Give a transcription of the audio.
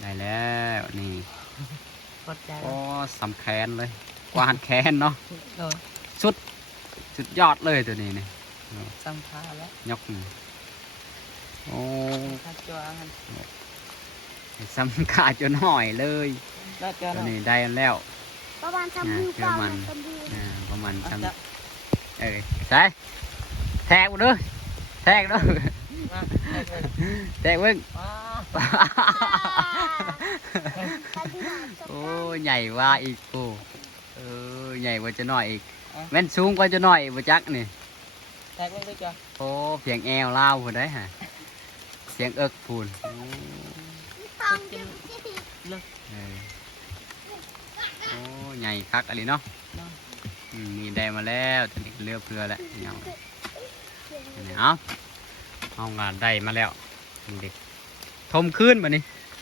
ได้แล้วนี่ กดใจ โอ้สำแขนเลยกวาดแขนเนาะ โดย สุดยอดเลยตัวนี้นี่ สัมภาระแล้ว ยกนี่โอ้ ขาจัวมัน สำขาดจนห่อยเลย แล้วจัว ตัว เนาะ นี้ได้แล้ว ประมาณ3มือเปล่า3มือ ประมาณ อ่ะ ซ้ จะ ำใช่แทกกูด้วยแทกด้วย มาได้เลย แทกเว้ง ว้า โอ้ใหญ่กว่าอีกโอ้ใหญ่กว่าจะน้อยอีกแม่นสูงกว่าจะน้อยบ่จักนี่ แทกเลยจัว โอ้เพียงแอวลาวพุ่นได้ฮะเสียงเอิกพูนโอ้ เลิก เออโอ้ใหญ่คักอะไรเนาะ เนาะ มีได้มาแล้วตอนนี้เลือกเพื่อแล้วเอางานได้มาแล้วเด็กทมขึ้นมานี่